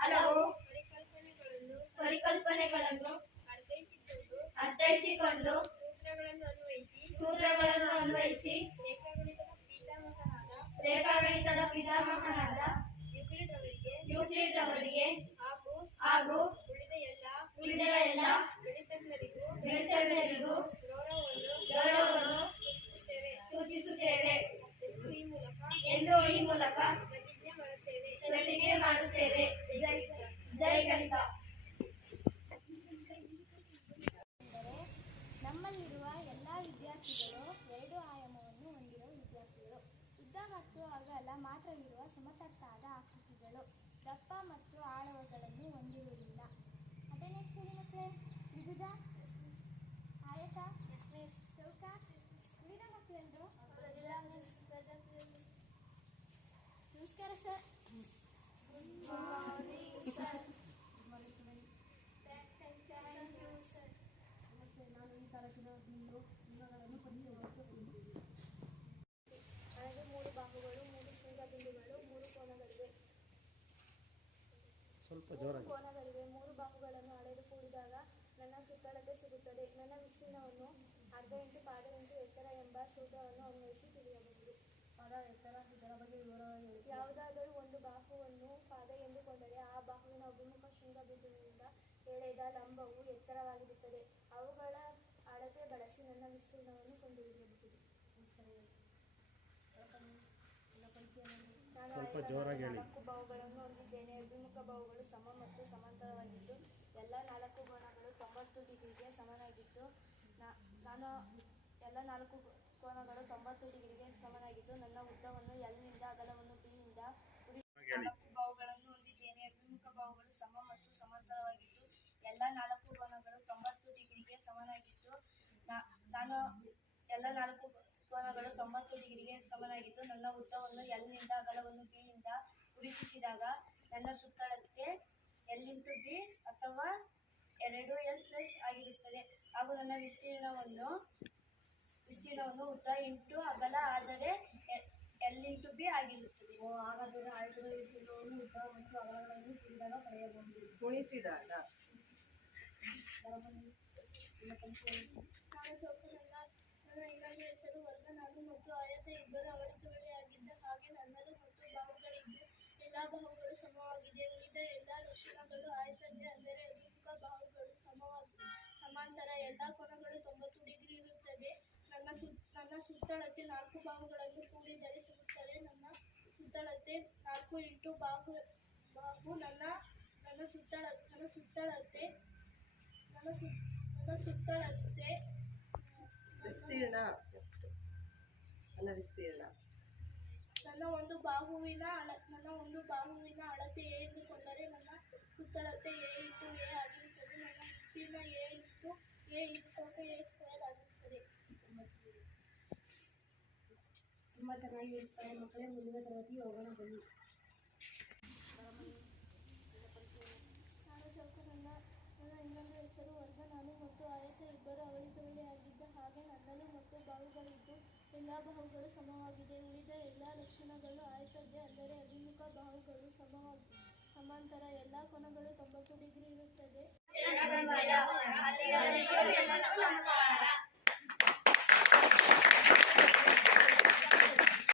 ಹಲವು ಪರಿಕಲ್ಪನೆಗಳನ್ನು ಅರ್ಥೈಸಿಕೊಂಡು ಸೂತ್ರಗಳನ್ನು ಅನ್ವಯಿಸಿ. ಸೂತ್ರಗಳನ್ನು ಅನ್ವಯಿಸಿ. ರೇಖಾಗಣಿತದ ಪಿತಾಮಹನಾದ ಯುಕ್ಲಿಡ್ ಅವರಿಗೆ ಹಾಗೂ ಹಾಗೂ ಉಳಿದ ಎಲ್ಲ ಗಣಿತಜ್ಞರಿಗೂ ಗೌರವವನ್ನು ಸೂಚಿಸುತ್ತೇವೆ. ಸೂಚಿಸುತ್ತೇವೆ. ಎಂದು ಈ ಮೂಲಕ ಪ್ರತಿಜ್ಞೆ ಮಾಡುತ್ತೇವೆ. ಜೈ ಗಣಿತ ನಮ್ಮಲ್ಲಿರುವ ಎಲ್ಲ ವಿದ್ಯಾರ್ಥಿಗಳು ಎರಡು ಆಯಾಮವನ್ನು ಹೊಂದಿರುವ ವಿದ್ಯಾರ್ಥಿಗಳು. ಉದ್ದ ಮತ್ತು ಅಗಲ ಮಾತ್ರವಿರುವ ಸಮತಟ್ಟಾದ ಆಕೃತಿಗಳು. ದಪ್ಪ ಮತ್ತು ಆಳವಗಳನ್ನು ಹೊಂದಿರುವುದಿಲ್ಲ. ಅದೇ ಮಕ್ಕಳೇ. ವಿವಿಧ ಆಯತ ಚೌಕ ವಿವಿಧ ಮಕ್ಕಳೆಂದು? ನಮಸ್ಕಾರ ಸರ್. ನನಗೆ ಮೂರು ಬಾಹುಗಳು ಮೂರು ಶೃಂಗಬಿಂದುಗಳು ಮೂರು ಕೋನಗಳಿವೆ ಸ್ವಲ್ಪ ಜೋರಾಗಿ. ಕೋನಗಳಿವೆ ಮೂರು ಬಾಹುಗಳನ್ನು ಅಳೆದು ಕೂಡಿದಾಗ ನನ್ನ ಸುತ್ತಳತೆ ಸಿಗುತ್ತದೆ ನನ್ನ ವಿಸ್ತೀರ್ಣವನ್ನು ಅರ್ಧ ಇಂಟು ಪಾದ ಇಂಟು ಎತ್ತರ ಎಂಬ ಸೂತ್ರವನ್ನು ಅನ್ವಯಿಸಿ ತಿಳಿಯಬಹುದು ಪಾದ ಎತ್ತರ ಇದರ ಬಗ್ಗೆ ವಿವರವಾಗಿ ಯಾವುದಾದರೂ ಒಂದು ಬಾಹುವನ್ನು ಪಾದ ಎಂದುಕೊಂಡರೆ ಆ ಬಾಹುವಿನ ಅಭಿಮುಖ ಶೃಂಗಬಿಂದುವಿನಿಂದ ಎಳೆದ ಲಂಬವು ಎತ್ತರವಾಗಿರುತ್ತದೆ. ಅವುಗಳ ವಿಸ್ತೀರ್ಣವನ್ನು ಕಂಡುಹಿಡಿಯಬಹುದು ಸ್ವಲ್ಪ ಜೋರಾಗಿ ಹೇಳಿ. ನಾಲ್ಕು ಬಾವುಗಳನ್ನು ಹೊಂದಿದ್ದೇನೆ. ಅಭಿಮುಖ ಬಾವುಗಳು ಸಮ ಮತ್ತು ಸಮಾಂತರವಾಗಿದ್ದು ಎಲ್ಲ ನಾಲ್ಕು ಕೋನಗಳು ತೊಂಬತ್ತು ಡಿಗ್ರಿಗೆ ಸಮನಾಗಿದ್ದು ನಾನು ಎಲ್ಲ ನಾಲ್ಕು ಕೋನಗಳು ತೊಂಬತ್ತು ಡಿಗ್ರಿಗೆ ಸಮನಾಗಿದ್ದು ನನ್ನ ಉದ್ದವನ್ನು ಎಲ್ನಿಂದ ಅಗಲವನ್ನು ಬಿಯಿಂದ ನಾಲ್ಕು ಬಾಹುಗಳನ್ನು ಹೊಂದಿದ್ದೇನೆ. ಅಭಿಮುಖ ಬಾವುಗಳು ಸಮ ಮತ್ತು ಸಮಾಂತರವಾಗಿದ್ದು ಎಲ್ಲ ನಾಲ್ಕು ಕೋನಗಳು ತೊಂಬತ್ತು ಡಿಗ್ರಿಗೆ ಸಮನಾಗಿದ್ದು ನಾನು ಎಲ್ಲ ನಾಲ್ಕು ಕೋನಗಳು ತೊಂಬತ್ತು ಡಿಗ್ರಿಗೆ ಸಮನಾಗಿದ್ದು ನನ್ನ ಉದ್ದವನ್ನು ಎಲ್ನಿಂದ ಅಗಲವನ್ನು ಬಿಯಿಂದ ಗುರುತಿಸಿದಾಗ ನನ್ನ ಸುತ್ತಳತೆ ಎಲ್ ಇಂಟು ಬಿ ಅಥವಾ ಎರಡು ಎಲ್ ಪ್ಲಸ್ ಆಗಿರುತ್ತದೆ. ಹಾಗೂ ನನ್ನ ವಿಸ್ತೀರ್ಣವನ್ನು ವಿಸ್ತೀರ್ಣವನ್ನು ಉದ್ದ ಇಂಟು ಅಗಲ ಆದರೆ ಎಲ್ ಇಂಟು ಬಿ ಆಗಿರುತ್ತದೆ. ಹಾಗಾದರೆ ಆಯ್ಕೆಗಳ ವಿಸ್ತೀರ್ಣವನ್ನು ಉದ್ದ ಮತ್ತು ಅಗಲಗಳನ್ನು ಕೂಡಿದಾಗ ಪಡೆಯಬಹುದು. ಗುಣಿಸಿದಾಗ. ನಾನು ಚೌಕನಲ್ಲ ನನ್ನ ಇನ್ನೊಂದು ಹೆಸರು ವರ್ಗ ನಾನು ಮತ್ತು ಆಯತ ಇಬ್ಬರು ಅವಳಿಚವಳಿಯಾಗಿದ್ದ ಹಾಗೆ ನನ್ನದು ಮತ್ತು ಬಾಹುಗಳಿದ್ದು ಎಲ್ಲ ಬಾಹುಗಳು ಸಮವಾಗಿದೆ ಉಳಿದ ಎಲ್ಲ ಲಕ್ಷಣಗಳು ಆಯತದ್ದೇ ಅಂದರೆ ಅಭಿಮುಖ ಬಾಹುಗಳು ಸಮವಾಗಿ ಸಮಾಂತರ ಎಲ್ಲ ಕೋನಗಳು ತೊಂಬತ್ತು ಡಿಗ್ರಿ ಇರುತ್ತದೆ ನನ್ನ ಸು ನನ್ನ ಸುತ್ತಳತೆ ನಾಲ್ಕು ಬಾಹುಗಳನ್ನು ಕೂಡಿದರೆ ಸಿಗುತ್ತದೆ ನನ್ನ ಸುತ್ತಳತೆ ನಾಲ್ಕು ಇಂಟು ಬಾಹು ಬಾಹು ನನ್ನ ನನ್ನ ಸುತ್ತಳ ನನ್ನ ಸುತ್ತಳತೆ ನನ್ನ ಸು ನನ್ನ ಸುತ್ತಳತೆ ವಿಸ್ತೀರ್ಣ ನನ್ನ ವಿಸ್ತೀರ್ಣ ನನ್ನ ಒಂದು ಬಾಹುವಿನ ಅಳ ನನ್ನ ಒಂದು ಬಾಹುವಿನ ಅಳತೆ ಎ ಎಂದುಕೊಂಡರೆ ನನ್ನ ಸುತ್ತಳತೆ ಎ ಇಂಟು ಎ ಆಗಿರುತ್ತದೆ ನನ್ನ ವಿಸ್ತೀರ್ಣ A into A into A square ಆಗಿರುತ್ತದೆ ತುಂಬ ಚೆನ್ನಾಗಿ ಇರ್ತಾರೆ ಮಕ್ಕಳೇ ಮುಂದಿನ ತರಗತಿ ಹೋಗೋಣ ಬನ್ನಿ ನಾನು ಚೌಕನನ್ನ ನನ್ನ ಇನ್ನೊಂದು ಹೆಸರು ವರ್ಗ ನಾನು ಮತ್ತು ಆಯತ ಇಬ್ಬರು ಅವಳಿ ಜವಳಿಯಾಗಿದ್ದ ಹಾಗೆ ನನ್ನಲು ಮತ್ತು ಬಾಹುಗಳಿದ್ದು ಎಲ್ಲ ಬಾಹುಗಳು ಸಮವಾಗಿದೆ ಉಳಿದ ಎಲ್ಲ ಲಕ್ಷಣಗಳು ಆಯ್ತದೆ ಅಂದರೆ ಅಭಿಮುಖ ಬಾಹುಗಳು ಸಮವಾಗಿ ಸಮಾಂತರ ಎಲ್ಲ ಕೋನಗಳು ತೊಂಬತ್ತು ಡಿಗ್ರಿ ಇರುತ್ತದೆ